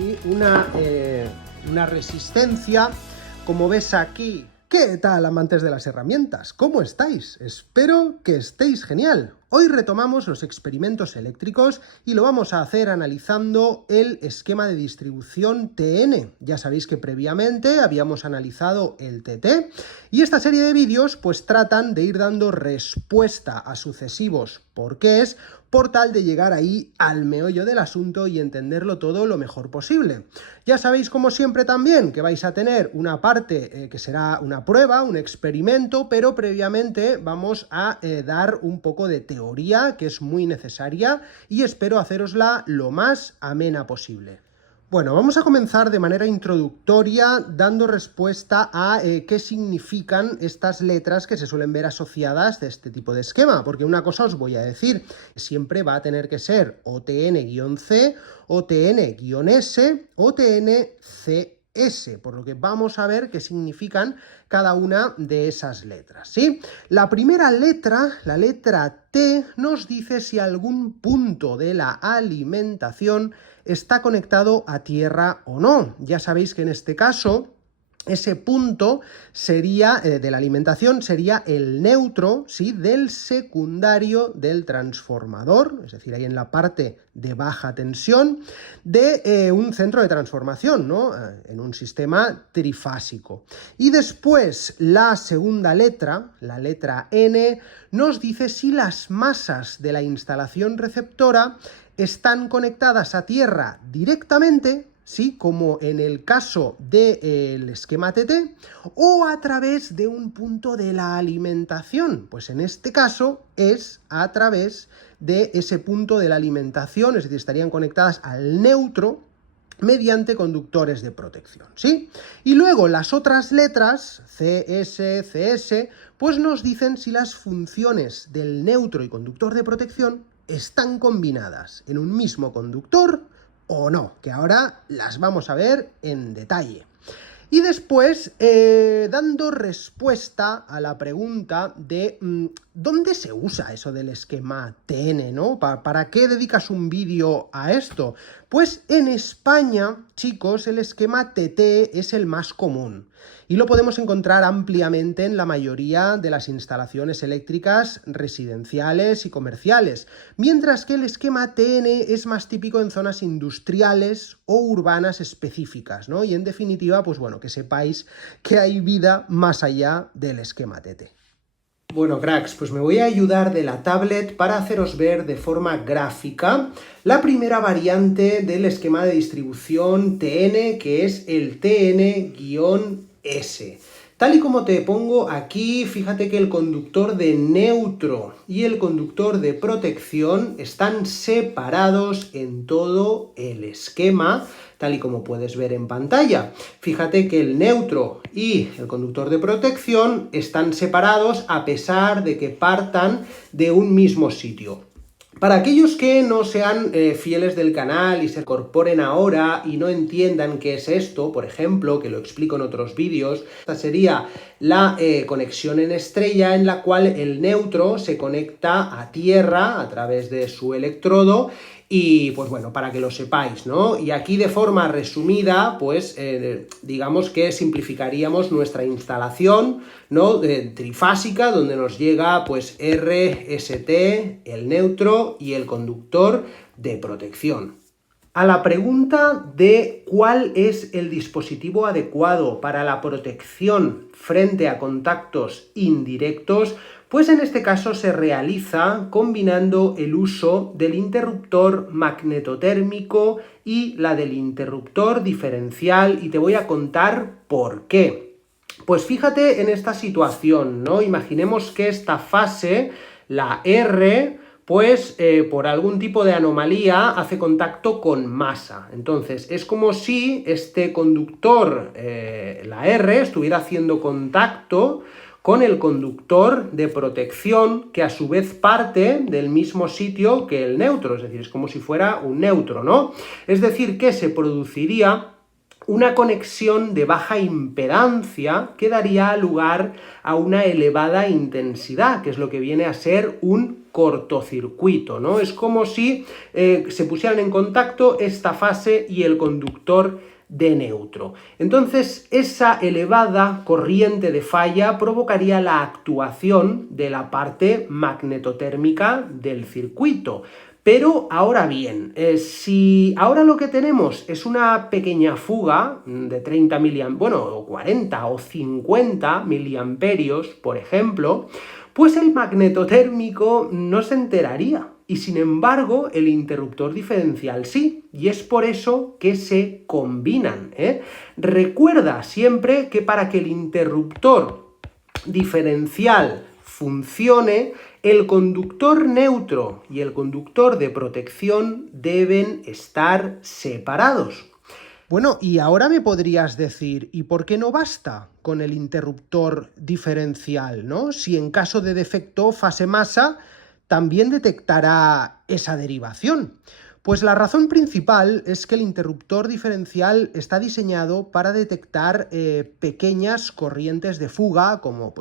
¿sí? Una resistencia, como ves aquí. ¿Qué tal, amantes de las herramientas? ¿Cómo estáis? Espero que estéis genial. Hoy retomamos los experimentos eléctricos y lo vamos a hacer analizando el esquema de distribución TN. Ya sabéis que previamente habíamos analizado el TT y esta serie de vídeos pues tratan de ir dando respuesta a sucesivos porqués por tal de llegar ahí al meollo del asunto y entenderlo todo lo mejor posible. Ya sabéis, como siempre también, que vais a tener una parte que será una prueba, un experimento, pero previamente vamos a dar un poco de teoría, que es muy necesaria, y espero hacerosla lo más amena posible. Bueno, vamos a comenzar de manera introductoria dando respuesta a qué significan estas letras que se suelen ver asociadas de este tipo de esquema, porque una cosa os voy a decir, siempre va a tener que ser o TN-C, o TN-S, o TN-CS, por lo que vamos a ver qué significan cada una de esas letras, ¿sí? La primera letra, la letra T, nos dice si algún punto de la alimentación está conectado a tierra o no. Ya sabéis que en este caso ese punto sería de la alimentación sería el neutro, ¿sí?, del secundario del transformador, es decir, ahí en la parte de baja tensión de un centro de transformación, ¿no?, en un sistema trifásico. Y después la segunda letra, la letra N, nos dice si las masas de la instalación receptora están conectadas a tierra directamente, ¿sí?, como en el caso del esquema TT, o a través de un punto de la alimentación. Pues en este caso es a través de ese punto de la alimentación, es decir, estarían conectadas al neutro mediante conductores de protección, ¿sí? Y luego las otras letras, CS, CS, pues nos dicen si las funciones del neutro y conductor de protección están combinadas en un mismo conductor o no, que ahora las vamos a ver en detalle. Y después, dando respuesta a la pregunta de ¿dónde se usa eso del esquema TN, ¿no? ¿Para qué dedicas un vídeo a esto? Pues en España, chicos, el esquema TT es el más común y lo podemos encontrar ampliamente en la mayoría de las instalaciones eléctricas residenciales y comerciales, mientras que el esquema TN es más típico en zonas industriales o urbanas específicas, ¿no? Y en definitiva, pues bueno, que sepáis que hay vida más allá del esquema TT. Bueno, cracks, pues me voy a ayudar de la tablet para haceros ver de forma gráfica la primera variante del esquema de distribución TN, que es el TN-S. Tal y como te pongo aquí, fíjate que el conductor de neutro y el conductor de protección están separados en todo el esquema, tal y como puedes ver en pantalla. Fíjate que el neutro y el conductor de protección están separados a pesar de que partan de un mismo sitio. Para aquellos que no sean fieles del canal y se incorporen ahora y no entiendan qué es esto, por ejemplo, que lo explico en otros vídeos, esta sería la conexión en estrella en la cual el neutro se conecta a tierra a través de su electrodo. Y pues bueno, para que lo sepáis, ¿no? Y aquí de forma resumida, pues digamos que simplificaríamos nuestra instalación, ¿no?, trifásica, donde nos llega pues RST, el neutro y el conductor de protección. A la pregunta de cuál es el dispositivo adecuado para la protección frente a contactos indirectos, pues en este caso se realiza combinando el uso del interruptor magnetotérmico y la del interruptor diferencial, y te voy a contar por qué. Pues fíjate en esta situación, ¿no? Imaginemos que esta fase, la R, pues por algún tipo de anomalía hace contacto con masa. Entonces es como si este conductor, la R, estuviera haciendo contacto con el conductor de protección, que a su vez parte del mismo sitio que el neutro, es decir, es como si fuera un neutro, ¿no? Es decir, que se produciría una conexión de baja impedancia que daría lugar a una elevada intensidad, que es lo que viene a ser un cortocircuito, ¿no? Es como si se pusieran en contacto esta fase y el conductor de neutro. Entonces, esa elevada corriente de falla provocaría la actuación de la parte magnetotérmica del circuito. Pero ahora bien, si ahora lo que tenemos es una pequeña fuga de 30 miliamperios, bueno, o 40 o 50 miliamperios, por ejemplo, pues el magnetotérmico no se enteraría. Y sin embargo, el interruptor diferencial sí, y es por eso que se combinan, ¿eh? Recuerda siempre que para que el interruptor diferencial funcione, el conductor neutro y el conductor de protección deben estar separados. Bueno, y ahora me podrías decir, ¿y por qué no basta con el interruptor diferencial, ¿no? Si en caso de defecto fase-masa también detectará esa derivación. Pues la razón principal es que el interruptor diferencial está diseñado para detectar pequeñas corrientes de fuga, como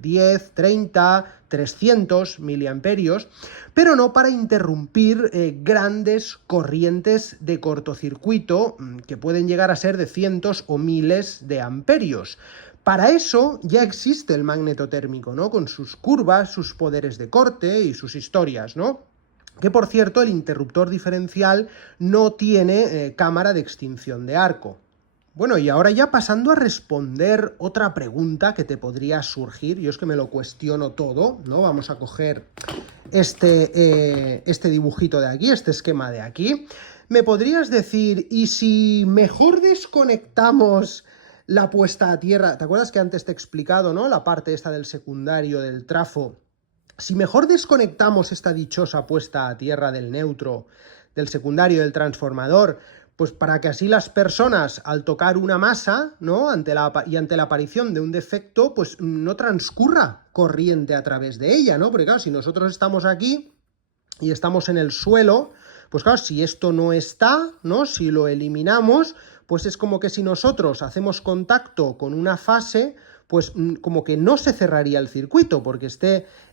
10, 30, 300 miliamperios, pero no para interrumpir grandes corrientes de cortocircuito que pueden llegar a ser de cientos o miles de amperios. Para eso ya existe el magnetotérmico, ¿no? Con sus curvas, sus poderes de corte y sus historias, ¿no? Que, por cierto, el interruptor diferencial no tiene cámara de extinción de arco. Bueno, y ahora ya pasando a responder otra pregunta que te podría surgir, yo es que me lo cuestiono todo, ¿no? Vamos a coger este dibujito de aquí, este esquema de aquí. ¿Me podrías decir, y si mejor desconectamos la puesta a tierra? ¿Te acuerdas que antes te he explicado, ¿no? La parte esta del secundario, del trafo. Si mejor desconectamos esta dichosa puesta a tierra del neutro, del secundario, del transformador, pues para que así las personas, al tocar una masa, ¿no? ante la aparición de un defecto, pues no transcurra corriente a través de ella, ¿no? Porque claro, si nosotros estamos aquí y estamos en el suelo, pues claro, si esto no está, ¿no? Si lo eliminamos, pues es como que si nosotros hacemos contacto con una fase, pues como que no se cerraría el circuito, porque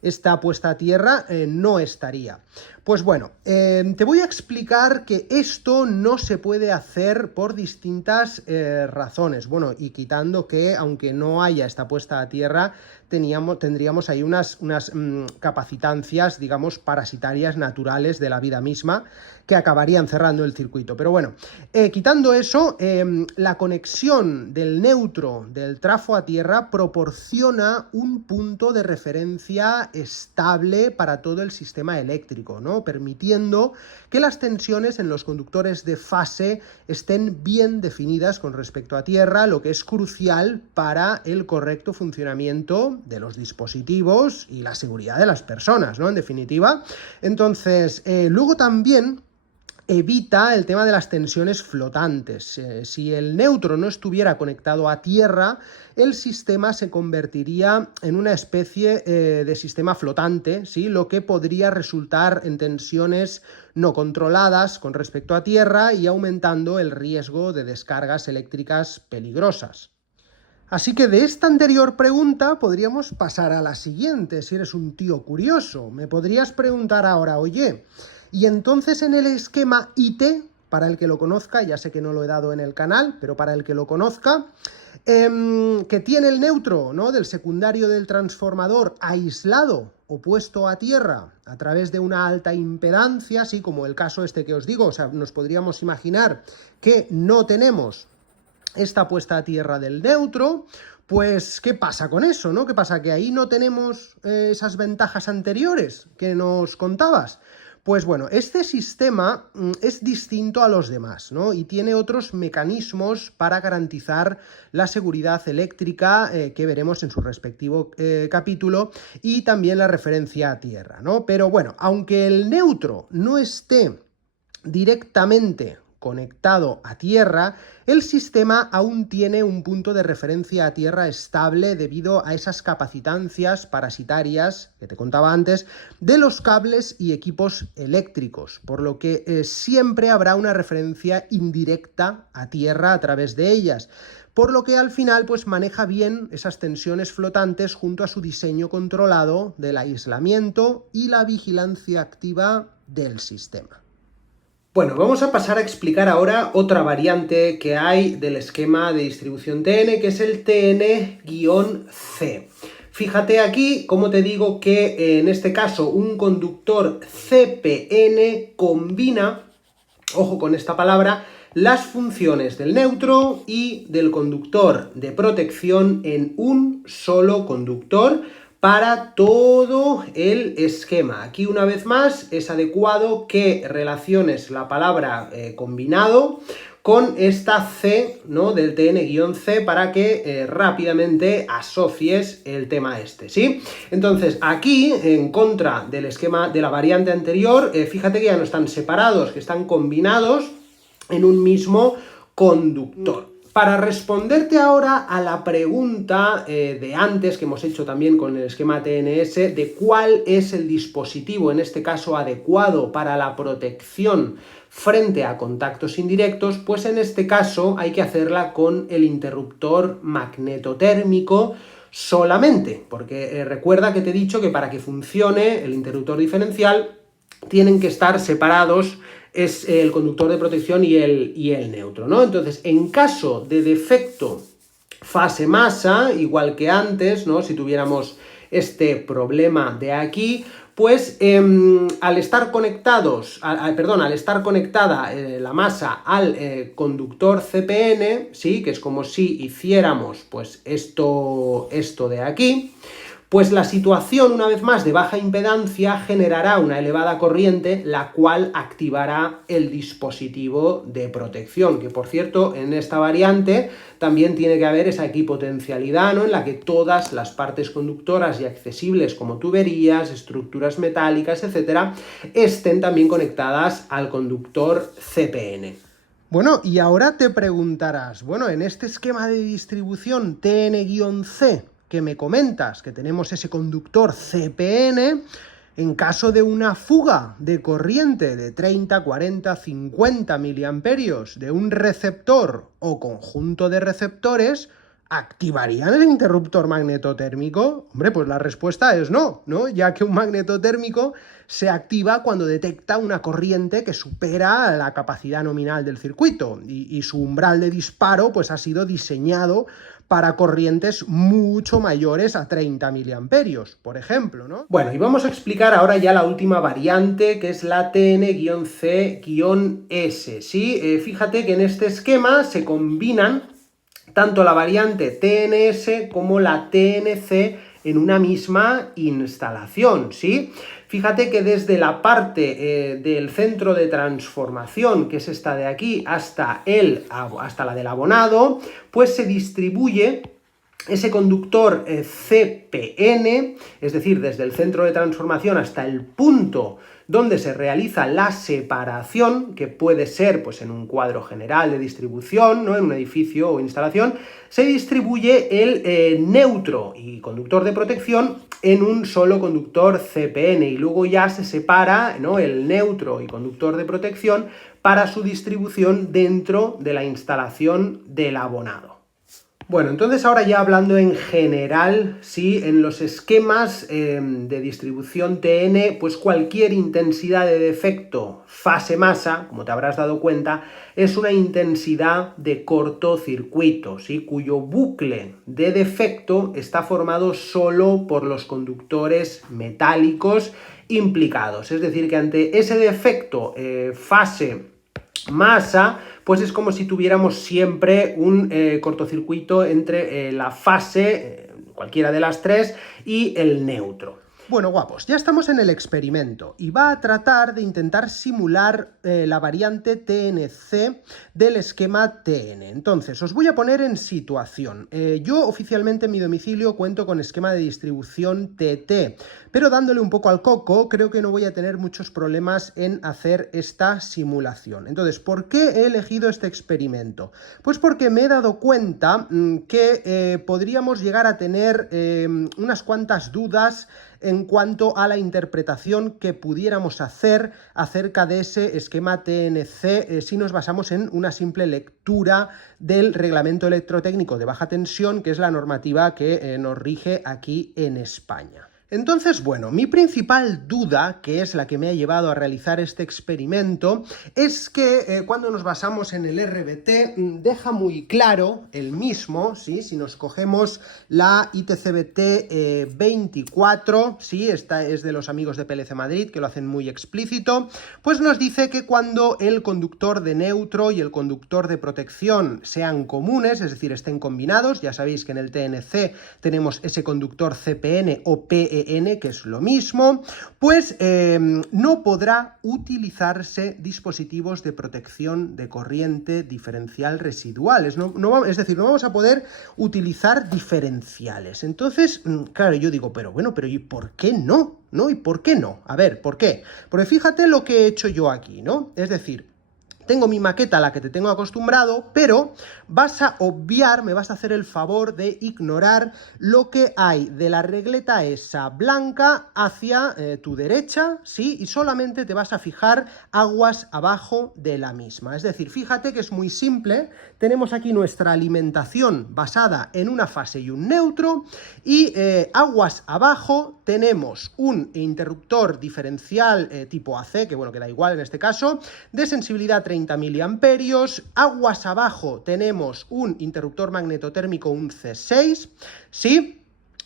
esta puesta a tierra no estaría. Pues bueno, te voy a explicar que esto no se puede hacer por distintas razones. Bueno, y quitando que, aunque no haya esta puesta a tierra, tendríamos ahí unas capacitancias, digamos, parasitarias naturales de la vida misma, que acabarían cerrando el circuito. Pero bueno, quitando eso, la conexión del neutro del trafo a tierra proporciona un punto de referencia estable para todo el sistema eléctrico, ¿no? Permitiendo que las tensiones en los conductores de fase estén bien definidas con respecto a tierra, lo que es crucial para el correcto funcionamiento de los dispositivos y la seguridad de las personas, ¿no? En definitiva. Entonces, luego también evita el tema de las tensiones flotantes. Si el neutro no estuviera conectado a tierra, el sistema se convertiría en una especie de sistema flotante, ¿sí? Lo que podría resultar en tensiones no controladas con respecto a tierra y aumentando el riesgo de descargas eléctricas peligrosas. Así que de esta anterior pregunta podríamos pasar a la siguiente, si eres un tío curioso. Me podrías preguntar ahora, oye, y entonces en el esquema IT, para el que lo conozca, ya sé que no lo he dado en el canal, pero para el que lo conozca, que tiene el neutro, ¿no? del secundario del transformador aislado o puesto a tierra a través de una alta impedancia, así como el caso este que os digo, o sea, nos podríamos imaginar que no tenemos esta puesta a tierra del neutro. Pues, ¿qué pasa con eso, no? ¿Qué pasa? ¿Que ahí no tenemos esas ventajas anteriores que nos contabas? Pues bueno, este sistema es distinto a los demás, ¿no? Y tiene otros mecanismos para garantizar la seguridad eléctrica que veremos en su respectivo capítulo, y también la referencia a tierra, ¿no? Pero bueno, aunque el neutro no esté directamente conectado a tierra, el sistema aún tiene un punto de referencia a tierra estable debido a esas capacitancias parasitarias que te contaba antes de los cables y equipos eléctricos, por lo que siempre habrá una referencia indirecta a tierra a través de ellas, por lo que al final pues maneja bien esas tensiones flotantes junto a su diseño controlado del aislamiento y la vigilancia activa del sistema. Bueno, vamos a pasar a explicar ahora otra variante que hay del esquema de distribución TN, que es el TN-C. Fíjate aquí, como te digo, que en este caso un conductor CPN combina, ojo con esta palabra, las funciones del neutro y del conductor de protección en un solo conductor para todo el esquema. Aquí una vez más es adecuado que relaciones la palabra combinado con esta C, ¿no?, del TN-C para que rápidamente asocies el tema este, ¿sí? Entonces, aquí, en contra del esquema de la variante anterior, fíjate que ya no están separados, que están combinados en un mismo conductor. Para responderte ahora a la pregunta de antes, que hemos hecho también con el esquema TNS, de cuál es el dispositivo, en este caso adecuado para la protección frente a contactos indirectos, pues en este caso hay que hacerla con el interruptor magnetotérmico solamente, porque recuerda que te he dicho que para que funcione el interruptor diferencial tienen que estar separados es el conductor de protección y el neutro, ¿no? Entonces, en caso de defecto fase-masa, igual que antes, ¿no?, si tuviéramos este problema de aquí, pues al estar conectados, al estar conectada la masa al conductor CPN, ¿sí?, que es como si hiciéramos pues esto de aquí, pues la situación, una vez más, de baja impedancia generará una elevada corriente, la cual activará el dispositivo de protección, que por cierto, en esta variante también tiene que haber esa equipotencialidad, ¿no?, en la que todas las partes conductoras y accesibles como tuberías, estructuras metálicas, etcétera, estén también conectadas al conductor CPN. Bueno, y ahora te preguntarás, bueno, en este esquema de distribución TN-C, que me comentas, que tenemos ese conductor CPN, en caso de una fuga de corriente de 30, 40, 50 miliamperios de un receptor o conjunto de receptores, ¿activarían el interruptor magnetotérmico? Hombre, pues la respuesta es no, ya que un magnetotérmico se activa cuando detecta una corriente que supera la capacidad nominal del circuito y su umbral de disparo pues ha sido diseñado para corrientes mucho mayores a 30 miliamperios, por ejemplo, ¿no? Bueno, y vamos a explicar ahora ya la última variante, que es la TN-C-S, ¿sí? Fíjate que en este esquema se combinan tanto la variante TNS como la TNC en una misma instalación, ¿sí? Fíjate que desde la parte del centro de transformación, que es esta de aquí, hasta la del abonado, pues se distribuye ese conductor CPN, es decir, desde el centro de transformación hasta el punto donde se realiza la separación, que puede ser pues en un cuadro general de distribución, ¿no?, en un edificio o instalación, se distribuye el neutro y conductor de protección en un solo conductor CPN, y luego ya se separa, ¿no?, el neutro y conductor de protección para su distribución dentro de la instalación del abonado. Bueno, entonces ahora ya hablando en general, sí, en los esquemas de distribución TN, pues cualquier intensidad de defecto fase-masa, como te habrás dado cuenta, es una intensidad de cortocircuito, ¿sí?, cuyo bucle de defecto está formado solo por los conductores metálicos implicados. Es decir, que ante ese defecto fase-masa, pues es como si tuviéramos siempre un cortocircuito entre la fase, cualquiera de las tres, y el neutro. Bueno, guapos, ya estamos en el experimento y va a tratar de intentar simular la variante TNC del esquema TN. Entonces, os voy a poner en situación. Yo oficialmente en mi domicilio cuento con esquema de distribución TT, pero dándole un poco al coco, creo que no voy a tener muchos problemas en hacer esta simulación. Entonces, ¿por qué he elegido este experimento? Pues porque me he dado cuenta que podríamos llegar a tener unas cuantas dudas en cuanto a la interpretación que pudiéramos hacer acerca de ese esquema TNC si nos basamos en una simple lectura del reglamento electrotécnico de baja tensión, que es la normativa que nos rige aquí en España. Entonces, bueno, mi principal duda, que es la que me ha llevado a realizar este experimento, es que cuando nos basamos en el RBT, deja muy claro el mismo, ¿sí? Si nos cogemos la ITCBT 24, ¿sí? Esta es de los amigos de PLC Madrid, que lo hacen muy explícito, pues nos dice que cuando el conductor de neutro y el conductor de protección sean comunes, es decir, estén combinados, ya sabéis que en el TNC tenemos ese conductor CPN o PEN, que es lo mismo, pues no podrá utilizarse dispositivos de protección de corriente diferencial residuales. Es decir, no vamos a poder utilizar diferenciales. Entonces, claro, yo digo, pero bueno, pero ¿y por qué no? ¿No? ¿Y por qué no? A ver, ¿por qué? Porque fíjate lo que he hecho yo aquí, ¿no? Es decir, tengo mi maqueta a la que te tengo acostumbrado, pero vas a obviar, me vas a hacer el favor de ignorar lo que hay de la regleta esa blanca hacia tu derecha, ¿sí? Y solamente te vas a fijar aguas abajo de la misma. Es decir, fíjate que es muy simple, tenemos aquí nuestra alimentación basada en una fase y un neutro, y aguas abajo tenemos un interruptor diferencial tipo AC, que bueno, que da igual en este caso, de sensibilidad 30 miliamperios, aguas abajo tenemos un interruptor magnetotérmico, un C6, ¿sí?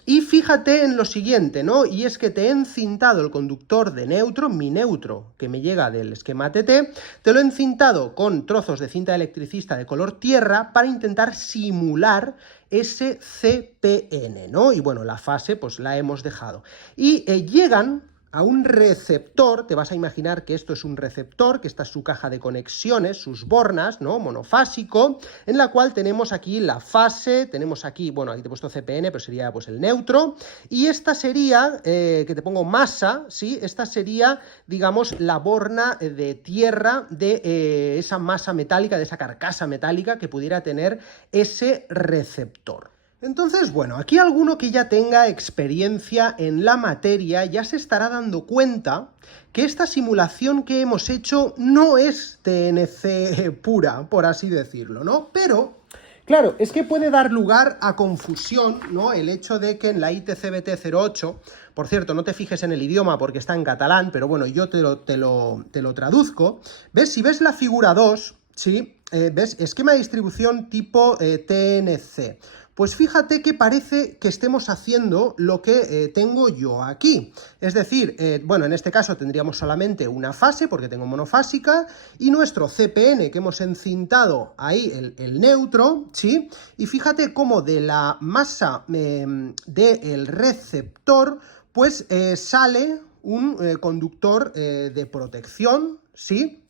Y fíjate en lo siguiente, ¿no? Y es que te he encintado el conductor de neutro, mi neutro, que me llega del esquema TT, te lo he encintado con trozos de cinta electricista de color tierra para intentar simular ese CPN, ¿no? Y bueno, la fase pues la hemos dejado. Y llegan a un receptor, te vas a imaginar que esto es un receptor, que esta es su caja de conexiones, sus bornas, ¿no? Monofásico, en la cual tenemos aquí la fase, tenemos aquí, bueno, aquí te he puesto CPN, pero sería pues el neutro, y esta sería, que te pongo masa, ¿sí? Esta sería, digamos, la borna de tierra de esa masa metálica, de esa carcasa metálica que pudiera tener ese receptor. Entonces, bueno, aquí alguno que ya tenga experiencia en la materia ya se estará dando cuenta que esta simulación que hemos hecho no es TNC pura, por así decirlo, ¿no? Pero, claro, es que puede dar lugar a confusión, ¿no? El hecho de que en la ITCBT 08, por cierto, no te fijes en el idioma porque está en catalán, pero bueno, yo te lo traduzco. ¿Ves? Si ves la figura 2, ¿sí? ¿Ves? Esquema de distribución tipo TNC. Pues fíjate que parece que estemos haciendo lo que tengo yo aquí. Es decir, bueno, en este caso tendríamos solamente una fase, porque tengo monofásica, y nuestro CPN que hemos encintado ahí, el neutro, ¿sí? Y fíjate cómo de la masa del receptor, pues sale un conductor de protección, ¿sí?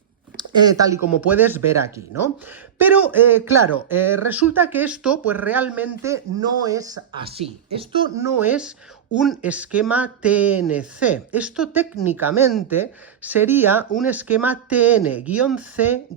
Tal y como puedes ver aquí, ¿no? Pero, claro, resulta que esto, pues realmente no es así. Esto no es un esquema TNC. Esto técnicamente sería un esquema TN-C-S.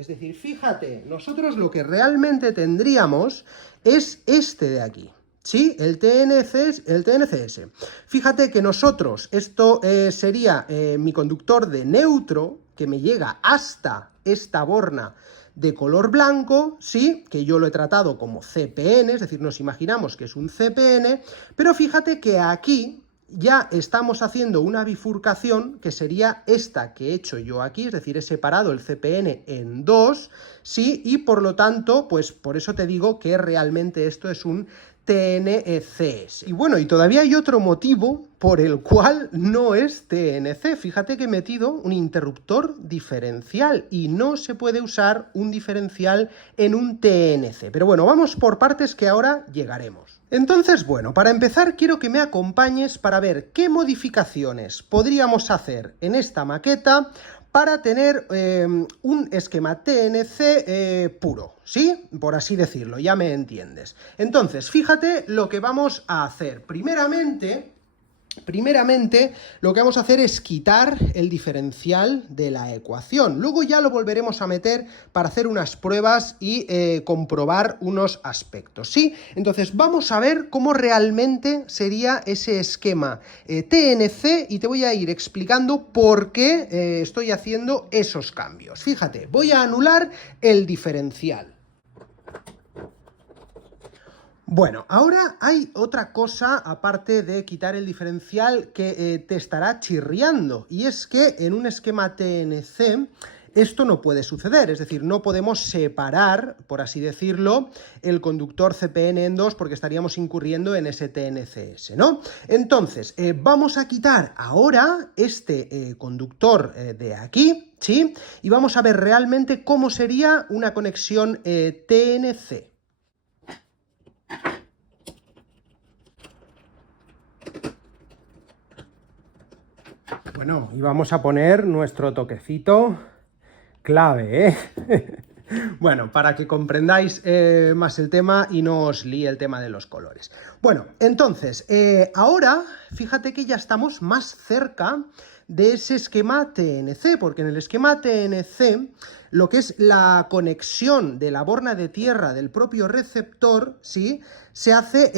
Es decir, fíjate, nosotros lo que realmente tendríamos es este de aquí. Sí, el TNCS. Fíjate que nosotros, esto sería mi conductor de neutro, que me llega hasta esta borna de color blanco, sí, que yo lo he tratado como CPN, es decir, nos imaginamos que es un CPN, pero fíjate que aquí ya estamos haciendo una bifurcación que sería esta que he hecho yo aquí, es decir, he separado el CPN en dos, sí, y por lo tanto, pues por eso te digo que realmente esto es un TNCS. Y bueno, y todavía hay otro motivo por el cual no es TNC. Fíjate que he metido un interruptor diferencial y no se puede usar un diferencial en un TNC. Pero bueno, vamos por partes que ahora llegaremos. Entonces, bueno, para empezar quiero que me acompañes para ver qué modificaciones podríamos hacer en esta maqueta para tener un esquema TNC puro, ¿sí? Por así decirlo, ya me entiendes. Entonces, fíjate lo que vamos a hacer. Primeramente, lo que vamos a hacer es quitar el diferencial de la ecuación. Luego ya lo volveremos a meter para hacer unas pruebas y comprobar unos aspectos, ¿sí? Entonces, vamos a ver cómo realmente sería ese esquema TNC y te voy a ir explicando por qué estoy haciendo esos cambios. Fíjate, voy a anular el diferencial. Bueno, ahora hay otra cosa, aparte de quitar el diferencial, que te estará chirriando, y es que en un esquema TNC esto no puede suceder, es decir, no podemos separar, por así decirlo, el conductor CPN en dos porque estaríamos incurriendo en ese TNCS, ¿no? Entonces, vamos a quitar ahora este conductor de aquí, ¿sí? Y vamos a ver realmente cómo sería una conexión TNC. Bueno, y vamos a poner nuestro toquecito clave, ¿eh? Bueno, para que comprendáis más el tema y no os líe el tema de los colores. Bueno, entonces, ahora, fíjate que ya estamos más cerca de ese esquema TNC, porque en el esquema TNC, lo que es la conexión de la borna de tierra del propio receptor, ¿sí?, se hace,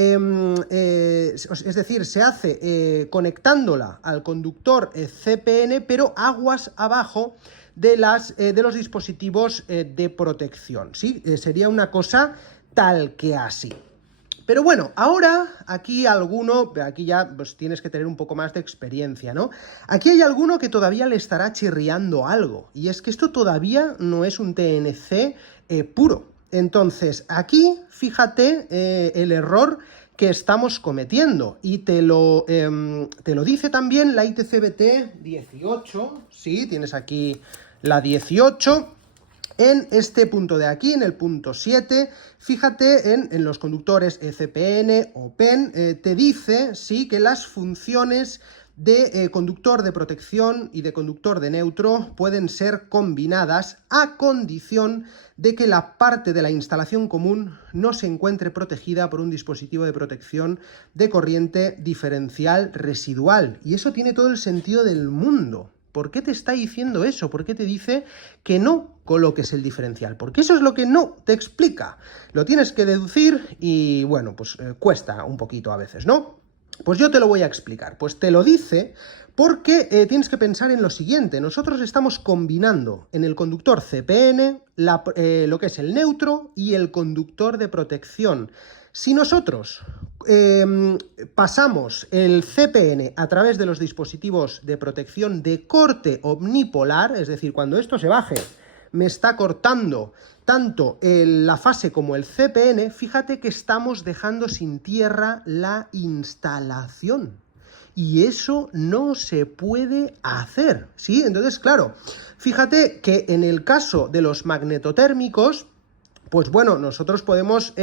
es decir, se hace conectándola al conductor CPN, pero aguas abajo de los dispositivos de protección, ¿sí? Sería una cosa tal que así. Pero bueno, ahora aquí ya pues tienes que tener un poco más de experiencia, ¿no? Aquí hay alguno que todavía le estará chirriando algo, y es que esto todavía no es un TNC puro. Entonces, aquí, fíjate el error que estamos cometiendo, y te lo dice también la ITCBT 18, sí, tienes aquí la 18, en este punto de aquí, en el punto 7, fíjate en los conductores CPN o PEN, te dice, sí, que las funciones de conductor de protección y de conductor de neutro pueden ser combinadas a condición de que la parte de la instalación común no se encuentre protegida por un dispositivo de protección de corriente diferencial residual. Y eso tiene todo el sentido del mundo. ¿Por qué te está diciendo eso? ¿Por qué te dice que no coloques el diferencial? Porque eso es lo que no te explica. Lo tienes que deducir y, bueno, pues cuesta un poquito a veces, ¿no? Pues yo te lo voy a explicar. Pues te lo dice porque tienes que pensar en lo siguiente. Nosotros estamos combinando en el conductor CPN lo que es el neutro y el conductor de protección. Si nosotros pasamos el CPN a través de los dispositivos de protección de corte omnipolar, es decir, cuando esto se baje, me está cortando tanto la fase como el CPN, fíjate que estamos dejando sin tierra la instalación. Y eso no se puede hacer, ¿sí? Entonces, claro, fíjate que en el caso de los magnetotérmicos, pues bueno, nosotros podemos,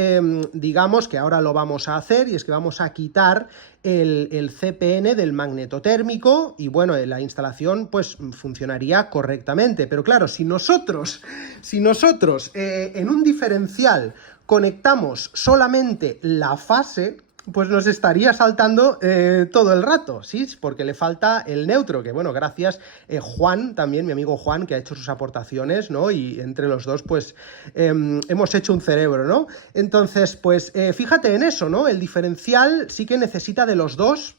digamos que ahora lo vamos a hacer, y es que vamos a quitar el CPN del magnetotérmico y bueno, la instalación pues funcionaría correctamente. Pero claro, si nosotros en un diferencial conectamos solamente la fase, pues nos estaría saltando todo el rato, ¿sí? Porque le falta el neutro, que bueno, gracias Juan, también mi amigo Juan, que ha hecho sus aportaciones, ¿no? Y entre los dos, pues, hemos hecho un cerebro, ¿no? Entonces, pues, fíjate en eso, ¿no? El diferencial sí que necesita de los dos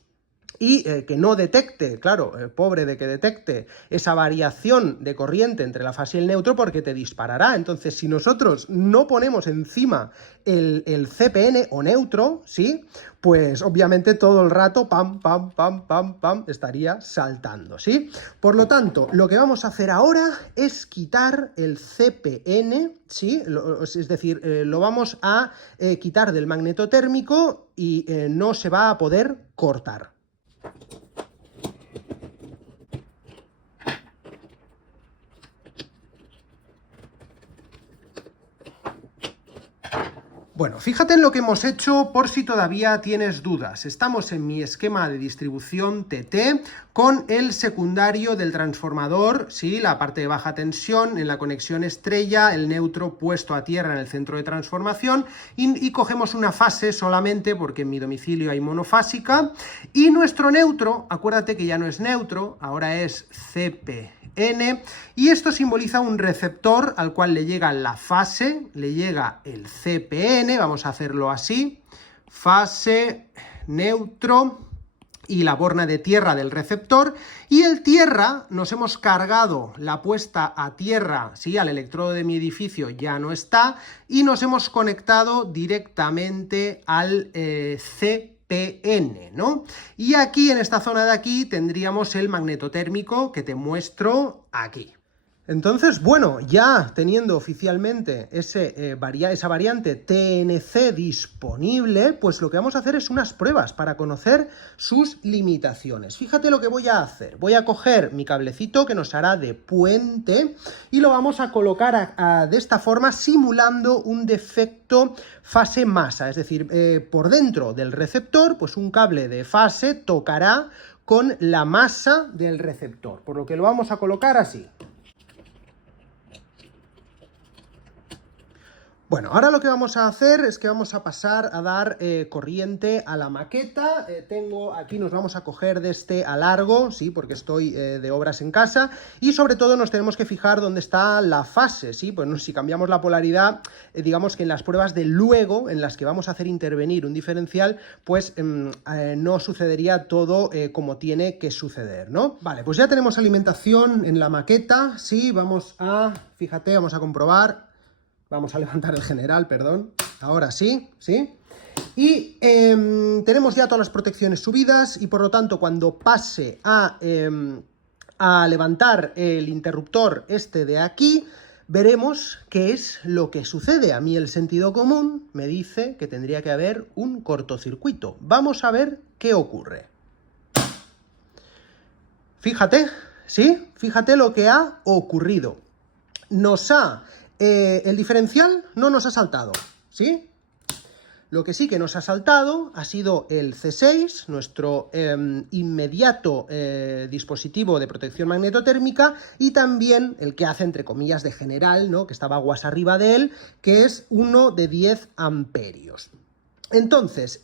y que no detecte, claro, pobre de que detecte esa variación de corriente entre la fase y el neutro, porque te disparará. Entonces, si nosotros no ponemos encima el CPN o neutro, ¿sí?, pues obviamente todo el rato pam, pam, pam, pam, pam, estaría saltando, ¿sí? Por lo tanto, lo que vamos a hacer ahora es quitar el CPN, ¿sí? Es decir, lo vamos a quitar del magnetotérmico y no se va a poder cortar. Bueno, fíjate en lo que hemos hecho por si todavía tienes dudas. Estamos en mi esquema de distribución TT con el secundario del transformador, ¿sí?, la parte de baja tensión en la conexión estrella, el neutro puesto a tierra en el centro de transformación y cogemos una fase solamente porque en mi domicilio hay monofásica y nuestro neutro, acuérdate que ya no es neutro, ahora es CPN, y esto simboliza un receptor al cual le llega la fase, le llega el CPN, vamos a hacerlo así, fase, neutro y la borna de tierra del receptor, y el tierra nos hemos cargado la puesta a tierra, sí, al electrodo de mi edificio ya no está, y nos hemos conectado directamente al CPN, ¿no? Y aquí, en esta zona de aquí, tendríamos el magnetotérmico que te muestro aquí. Entonces, bueno, ya teniendo oficialmente esa variante TNC disponible, pues lo que vamos a hacer es unas pruebas para conocer sus limitaciones. Fíjate lo que voy a hacer. Voy a coger mi cablecito que nos hará de puente y lo vamos a colocar de esta forma, simulando un defecto fase-masa. Es decir, por dentro del receptor, pues un cable de fase tocará con la masa del receptor, por lo que lo vamos a colocar así. Bueno, ahora lo que vamos a hacer es que vamos a pasar a dar corriente a la maqueta. Aquí nos vamos a coger de este a largo, sí, porque estoy de obras en casa, y sobre todo nos tenemos que fijar dónde está la fase, sí, pues no, si cambiamos la polaridad, digamos que en las pruebas de luego, en las que vamos a hacer intervenir un diferencial, pues no sucedería todo como tiene que suceder, ¿no? Vale, pues ya tenemos alimentación en la maqueta, sí, fíjate, vamos a comprobar. Vamos a levantar el general, perdón. Ahora sí, ¿sí? Y tenemos ya todas las protecciones subidas y por lo tanto cuando pase a levantar el interruptor este de aquí, veremos qué es lo que sucede. A mí el sentido común me dice que tendría que haber un cortocircuito. Vamos a ver qué ocurre. Fíjate, ¿sí? Fíjate lo que ha ocurrido. El diferencial no nos ha saltado, ¿sí? Lo que sí que nos ha saltado ha sido el C6, nuestro inmediato dispositivo de protección magnetotérmica, y también el que hace, entre comillas, de general, ¿no?, que estaba aguas arriba de él, que es uno de 10 amperios. Entonces,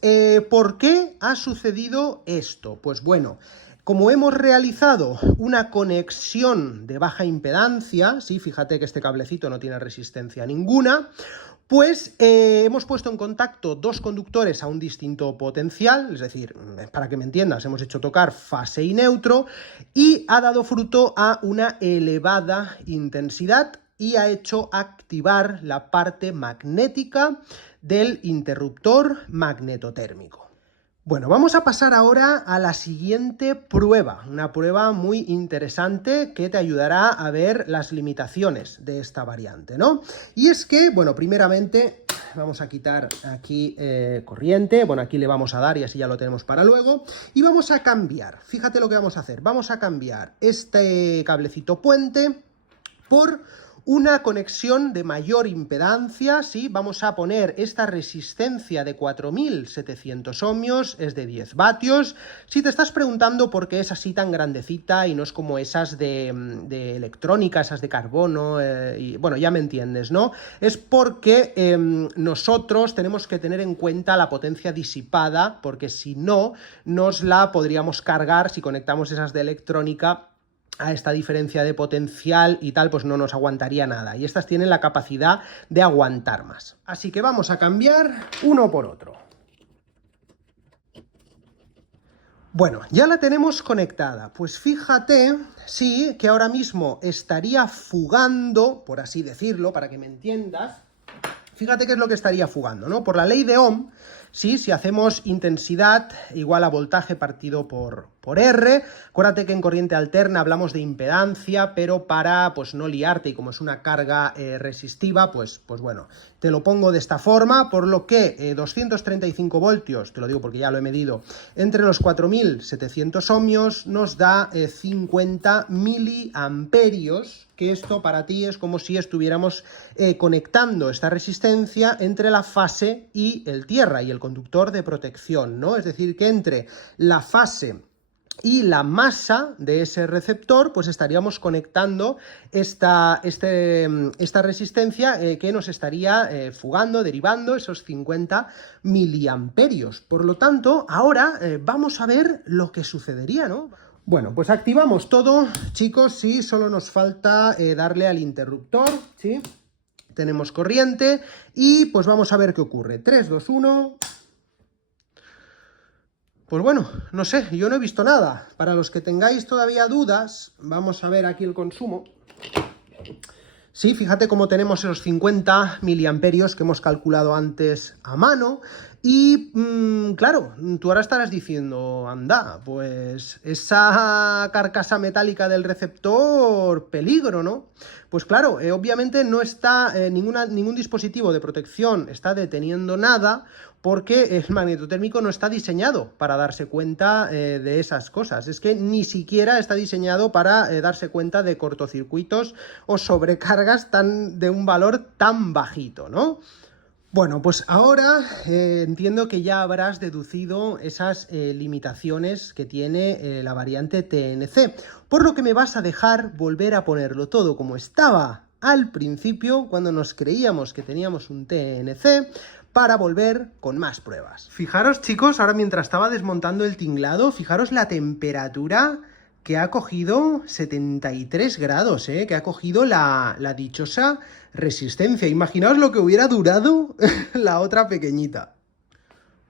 ¿por qué ha sucedido esto? Pues bueno, como hemos realizado una conexión de baja impedancia, sí, fíjate que este cablecito no tiene resistencia ninguna, pues hemos puesto en contacto dos conductores a un distinto potencial, es decir, para que me entiendas, hemos hecho tocar fase y neutro, y ha dado fruto a una elevada intensidad y ha hecho activar la parte magnética del interruptor magnetotérmico. Bueno, vamos a pasar ahora a la siguiente prueba, una prueba muy interesante que te ayudará a ver las limitaciones de esta variante, ¿no? Y es que, bueno, primeramente vamos a quitar aquí corriente, bueno, aquí le vamos a dar y así ya lo tenemos para luego, y vamos a cambiar, fíjate lo que vamos a hacer, vamos a cambiar este cablecito puente por una conexión de mayor impedancia, ¿sí? Vamos a poner esta resistencia de 4700 ohmios, es de 10 vatios. Si te estás preguntando por qué es así tan grandecita y no es como esas de electrónica, esas de carbono, y bueno, ya me entiendes, ¿no? Es porque nosotros tenemos que tener en cuenta la potencia disipada, porque si no, nos la podríamos cargar si conectamos esas de electrónica a esta diferencia de potencial y tal, pues no nos aguantaría nada. Y estas tienen la capacidad de aguantar más. Así que vamos a cambiar uno por otro. Bueno, ya la tenemos conectada. Pues fíjate, sí, que ahora mismo estaría fugando, por así decirlo, para que me entiendas. Fíjate qué es lo que estaría fugando, ¿no? Por la ley de Ohm, sí, si hacemos intensidad igual a voltaje partido por R, acuérdate que en corriente alterna hablamos de impedancia, pero para, pues, no liarte, y como es una carga resistiva, pues bueno, te lo pongo de esta forma, por lo que 235 voltios, te lo digo porque ya lo he medido, entre los 4700 ohmios nos da 50 miliamperios, que esto para ti es como si estuviéramos conectando esta resistencia entre la fase y el tierra, y el conductor de protección, ¿no? Es decir, que entre la fase y la masa de ese receptor, pues estaríamos conectando esta resistencia que nos estaría fugando, derivando esos 50 miliamperios. Por lo tanto, ahora vamos a ver lo que sucedería, ¿no? Bueno, pues activamos todo, chicos, sí, solo nos falta darle al interruptor, ¿sí? Tenemos corriente y pues vamos a ver qué ocurre. 3, 2, 1... Pues bueno, no sé, yo no he visto nada. Para los que tengáis todavía dudas, vamos a ver aquí el consumo. Sí, fíjate cómo tenemos esos 50 miliamperios que hemos calculado antes a mano. Y, claro, tú ahora estarás diciendo, anda, pues esa carcasa metálica del receptor, peligro, ¿no? Pues claro, obviamente no está ningún dispositivo de protección está deteniendo nada, porque el magnetotérmico no está diseñado para darse cuenta de esas cosas. Es que ni siquiera está diseñado para darse cuenta de cortocircuitos o sobrecargas de un valor tan bajito, ¿no? Bueno, pues ahora entiendo que ya habrás deducido esas limitaciones que tiene la variante TNC, por lo que me vas a dejar volver a ponerlo todo como estaba al principio, cuando nos creíamos que teníamos un TNC, para volver con más pruebas. Fijaros, chicos, ahora mientras estaba desmontando el tinglado, fijaros la temperatura que ha cogido 73 grados, que ha cogido la dichosa resistencia. Imaginaos lo que hubiera durado la otra pequeñita.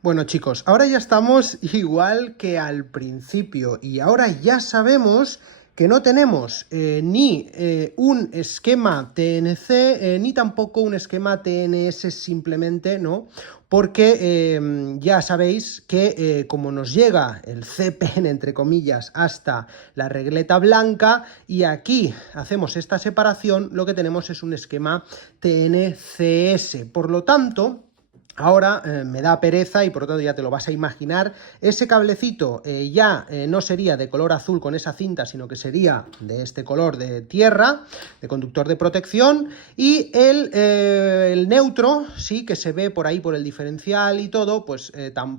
Bueno, chicos, ahora ya estamos igual que al principio y ahora ya sabemos que no tenemos ni un esquema TNC ni tampoco un esquema TNS simplemente, ¿no? Porque ya sabéis que como nos llega el CPN, entre comillas, hasta la regleta blanca y aquí hacemos esta separación, lo que tenemos es un esquema TNCS. Por lo tanto, ahora me da pereza y por lo tanto ya te lo vas a imaginar, ese cablecito ya no sería de color azul con esa cinta, sino que sería de este color de tierra, de conductor de protección, y el neutro, sí, que se ve por ahí por el diferencial y todo, pues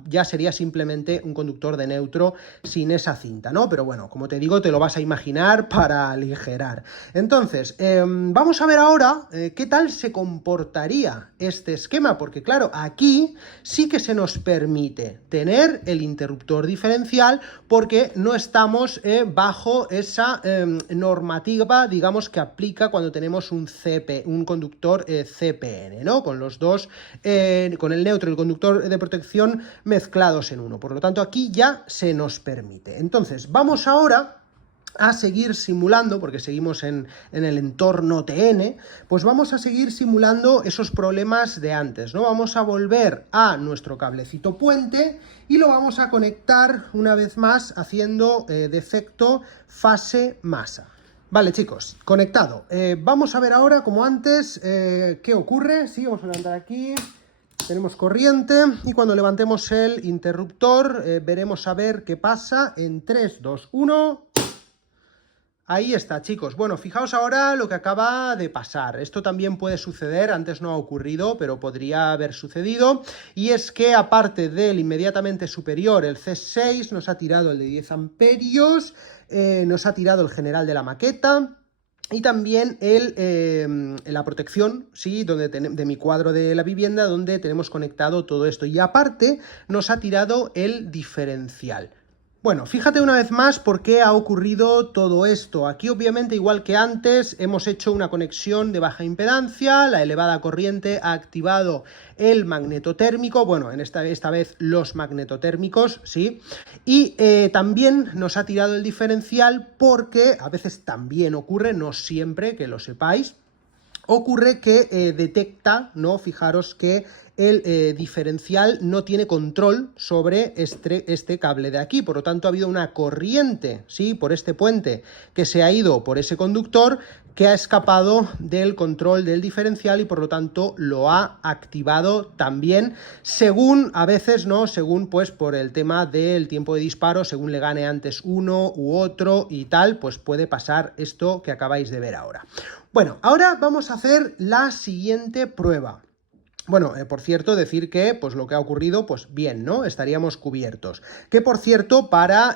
ya sería simplemente un conductor de neutro sin esa cinta, ¿no? Pero bueno, como te digo, te lo vas a imaginar para aligerar. Entonces, vamos a ver ahora qué tal se comportaría este esquema, porque claro, aquí sí que se nos permite tener el interruptor diferencial porque no estamos bajo esa normativa, digamos, que aplica cuando tenemos un conductor CPN, ¿no? Con los dos, con el neutro y el conductor de protección mezclados en uno. Por lo tanto, aquí ya se nos permite. Entonces, vamos ahora a seguir simulando, porque seguimos en el entorno TN, pues vamos a seguir simulando esos problemas de antes, ¿no? Vamos a volver a nuestro cablecito puente y lo vamos a conectar una vez más haciendo defecto fase-masa. Vale, chicos, conectado. Vamos a ver ahora, como antes, qué ocurre. Sí, vamos a levantar aquí. Tenemos corriente y cuando levantemos el interruptor veremos a ver qué pasa en 3, 2, 1... Ahí está, chicos. Bueno, fijaos ahora lo que acaba de pasar. Esto también puede suceder, antes no ha ocurrido, pero podría haber sucedido. Y es que, aparte del inmediatamente superior, el C6, nos ha tirado el de 10 amperios, nos ha tirado el general de la maqueta, y también la protección, sí, de mi cuadro de la vivienda, donde tenemos conectado todo esto. Y aparte, nos ha tirado el diferencial. Bueno, fíjate una vez más por qué ha ocurrido todo esto. Aquí, obviamente, igual que antes, hemos hecho una conexión de baja impedancia, la elevada corriente ha activado el magnetotérmico, bueno, esta vez los magnetotérmicos, ¿sí? Y también nos ha tirado el diferencial porque a veces también ocurre, no siempre, que lo sepáis, ocurre que detecta, ¿no? Fijaros que el diferencial no tiene control sobre este cable de aquí, por lo tanto ha habido una corriente, ¿sí? Por este puente que se ha ido por ese conductor que ha escapado del control del diferencial y por lo tanto lo ha activado también, según, a veces, ¿no? Según, pues, por el tema del tiempo de disparo, según le gane antes uno u otro y tal, pues puede pasar esto que acabáis de ver ahora. Bueno, ahora vamos a hacer la siguiente prueba. Bueno, por cierto, decir que pues lo que ha ocurrido, pues bien, ¿no? Estaríamos cubiertos. Que, por cierto,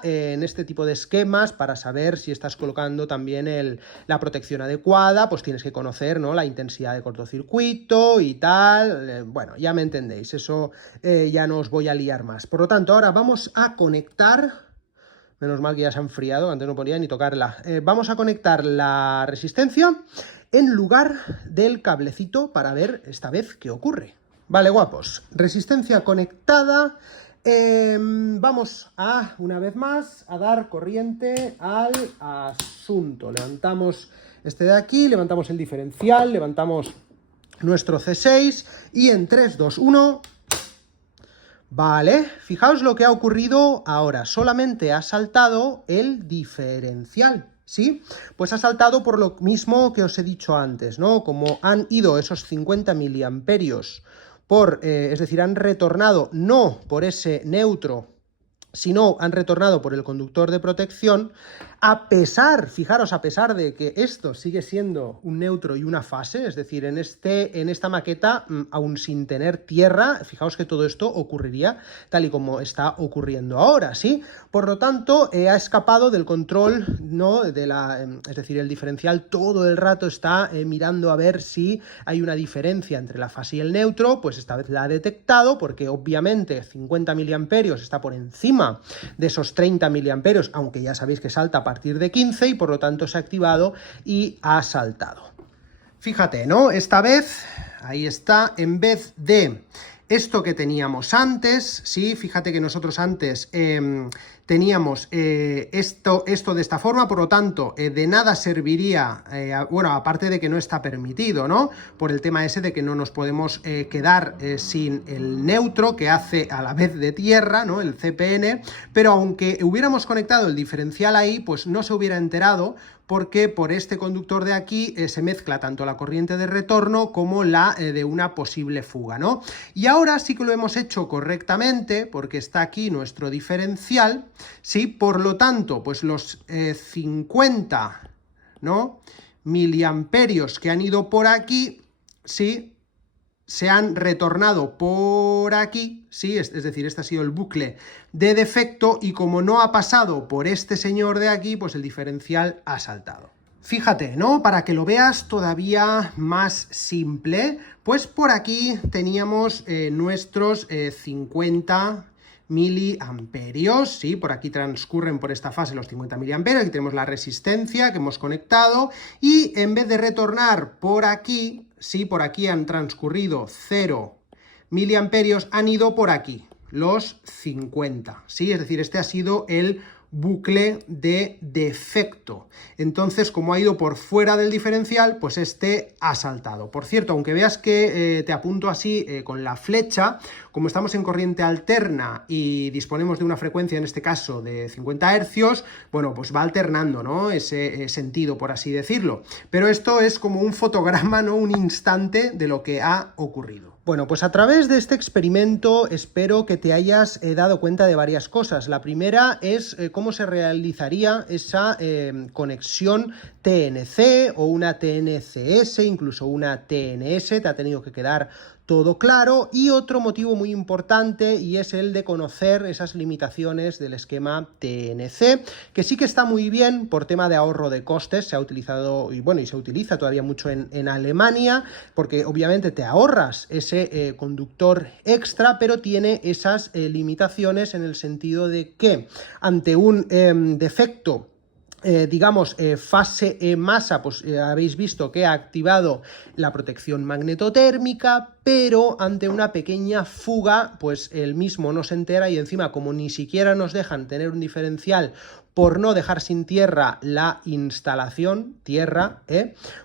en este tipo de esquemas, para saber si estás colocando también la protección adecuada, pues tienes que conocer, ¿no? La intensidad de cortocircuito y tal. Bueno, ya me entendéis, eso ya no os voy a liar más. Por lo tanto, ahora vamos a conectar... Menos mal que ya se ha enfriado, antes no podía ni tocarla. Vamos a conectar la resistencia en lugar del cablecito para ver esta vez qué ocurre. Vale, guapos, resistencia conectada. Vamos a, una vez más, a dar corriente al asunto. Levantamos este de aquí, levantamos el diferencial, levantamos nuestro C6 y en 3, 2, 1... Vale, fijaos lo que ha ocurrido ahora, solamente ha saltado el diferencial, ¿sí? Pues ha saltado por lo mismo que os he dicho antes, ¿no? Como han ido esos 50 miliamperios es decir, han retornado no por ese neutro, sino han retornado por el conductor de protección, fijaros, a pesar de que esto sigue siendo un neutro y una fase, es decir, en esta maqueta, aún sin tener tierra, fijaos que todo esto ocurriría tal y como está ocurriendo ahora, ¿sí? Por lo tanto, ha escapado del control, ¿no? Es decir, el diferencial todo el rato está mirando a ver si hay una diferencia entre la fase y el neutro, pues esta vez la ha detectado, porque obviamente 50 miliamperios está por encima de esos 30 miliamperios, aunque ya sabéis que salta a partir de 15 y por lo tanto se ha activado y ha saltado. Fíjate, ¿no? Esta vez, ahí está, en vez de esto que teníamos antes, ¿sí? Fíjate que nosotros antes teníamos esto de esta forma, por lo tanto, de nada serviría, bueno, aparte de que no está permitido, ¿no? Por el tema ese de que no nos podemos quedar sin el neutro que hace a la vez de tierra, ¿no? El CPN, pero aunque hubiéramos conectado el diferencial ahí, pues no se hubiera enterado, porque por este conductor de aquí se mezcla tanto la corriente de retorno como la de una posible fuga, ¿no? Y ahora sí que lo hemos hecho correctamente, porque está aquí nuestro diferencial, ¿sí? Por lo tanto, pues los 50, ¿no? miliamperios que han ido por aquí, ¿sí? Se han retornado por aquí, ¿sí? Es decir, este ha sido el bucle de defecto y como no ha pasado por este señor de aquí, pues el diferencial ha saltado. Fíjate, ¿no? Para que lo veas todavía más simple, pues por aquí teníamos nuestros 50 miliamperios, ¿sí? Por aquí transcurren por esta fase los 50 miliamperios, aquí tenemos la resistencia que hemos conectado y en vez de retornar por aquí, sí, por aquí han transcurrido 0 miliamperios, han ido por aquí, los 50, ¿sí? Es decir, este ha sido el bucle de defecto. Entonces, como ha ido por fuera del diferencial, pues este ha saltado. Por cierto, aunque veas que te apunto así con la flecha, como estamos en corriente alterna y disponemos de una frecuencia, en este caso, de 50 hercios, bueno, pues va alternando, ¿no? Ese sentido, por así decirlo. Pero esto es como un fotograma, ¿no? Un instante de lo que ha ocurrido. Bueno, pues a través de este experimento espero que te hayas dado cuenta de varias cosas. La primera es cómo cómo se realizaría esa conexión TNC o una TNCS, incluso una TNS, te ha tenido que quedar todo claro. Y otro motivo muy importante, y es el de conocer esas limitaciones del esquema TNC, que sí que está muy bien por tema de ahorro de costes, se ha utilizado, y bueno, y se utiliza todavía mucho en Alemania, porque obviamente te ahorras ese conductor extra, pero tiene esas limitaciones en el sentido de que ante un defecto, digamos, fase masa, pues habéis visto que ha activado la protección magnetotérmica, pero ante una pequeña fuga, pues el mismo no se entera, y encima, como ni siquiera nos dejan tener un diferencial por no dejar sin tierra la instalación, tierra,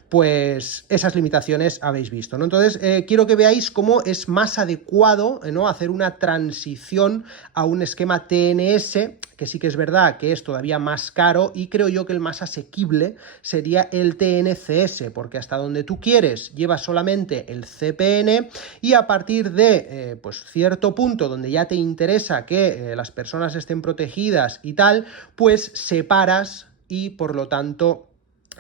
pues esas limitaciones habéis visto, ¿no? Entonces, quiero que veáis cómo es más adecuado, ¿no?, hacer una transición a un esquema TNS, que sí que es verdad que es todavía más caro, y creo yo que el más asequible sería el TNCS, porque hasta donde tú quieres llevas solamente el CPN, y a partir de pues cierto punto donde ya te interesa que las personas estén protegidas y tal, pues separas y por lo tanto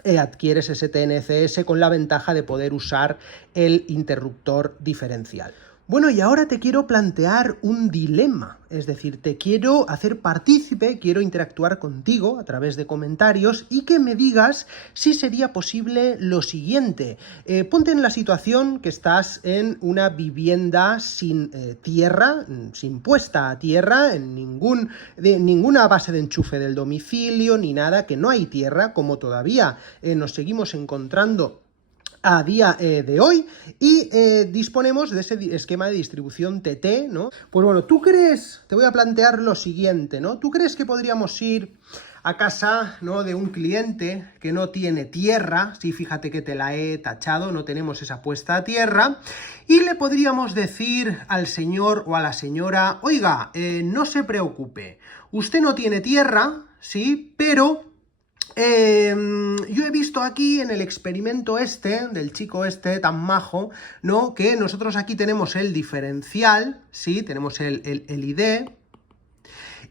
adquieres ese TNCS con la ventaja de poder usar el interruptor diferencial. Bueno, y ahora te quiero plantear un dilema, es decir, te quiero hacer partícipe, quiero interactuar contigo a través de comentarios y que me digas si sería posible lo siguiente. Ponte en la situación que estás en una vivienda sin tierra, sin puesta a tierra, en ninguna base de enchufe del domicilio, ni nada, que no hay tierra, como todavía nos seguimos encontrando a día de hoy, y disponemos de ese esquema de distribución TT, ¿no? Pues bueno, ¿tú crees? Te voy a plantear lo siguiente, ¿no? ¿Tú crees que podríamos ir a casa, ¿no?, de un cliente que no tiene tierra? Sí, fíjate que te la he tachado, no tenemos esa puesta a tierra, y le podríamos decir al señor o a la señora: oiga, no se preocupe, usted no tiene tierra, sí, pero yo he visto aquí en el experimento este, del chico este tan majo, ¿no?, que nosotros aquí tenemos el diferencial, ¿sí?, tenemos el ID,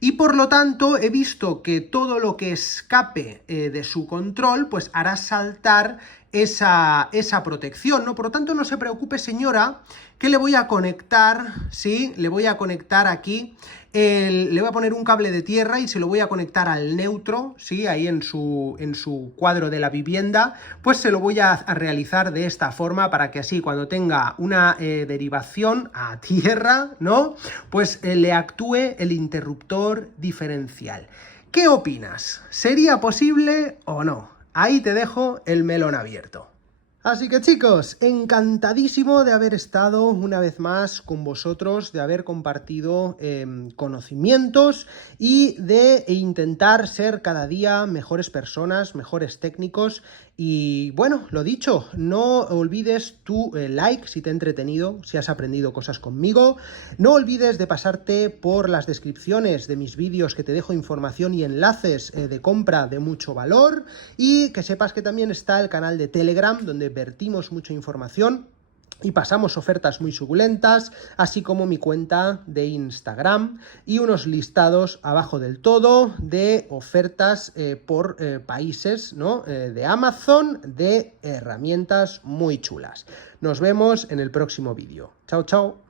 y por lo tanto he visto que todo lo que escape de su control, pues hará saltar esa protección, ¿no? Por lo tanto, no se preocupe, señora, que le voy a conectar, ¿sí?, le voy a conectar aquí, le voy a poner un cable de tierra y se lo voy a conectar al neutro, ¿sí?, ahí en su cuadro de la vivienda, pues se lo voy a realizar de esta forma para que así cuando tenga una derivación a tierra, ¿no?, pues le actúe el interruptor diferencial. ¿Qué opinas? ¿Sería posible o no? Ahí te dejo el melón abierto. Así que chicos, encantadísimo de haber estado una vez más con vosotros, de haber compartido conocimientos y de intentar ser cada día mejores personas, mejores técnicos. Y bueno, lo dicho, no olvides tu like si te ha entretenido, si has aprendido cosas conmigo. No olvides de pasarte por las descripciones de mis vídeos, que te dejo información y enlaces de compra de mucho valor. Y que sepas que también está el canal de Telegram, donde vertimos mucha información y pasamos ofertas muy suculentas, así como mi cuenta de Instagram y unos listados abajo del todo de ofertas por países, ¿no?, de Amazon, de herramientas muy chulas. Nos vemos en el próximo vídeo. Chao, chao.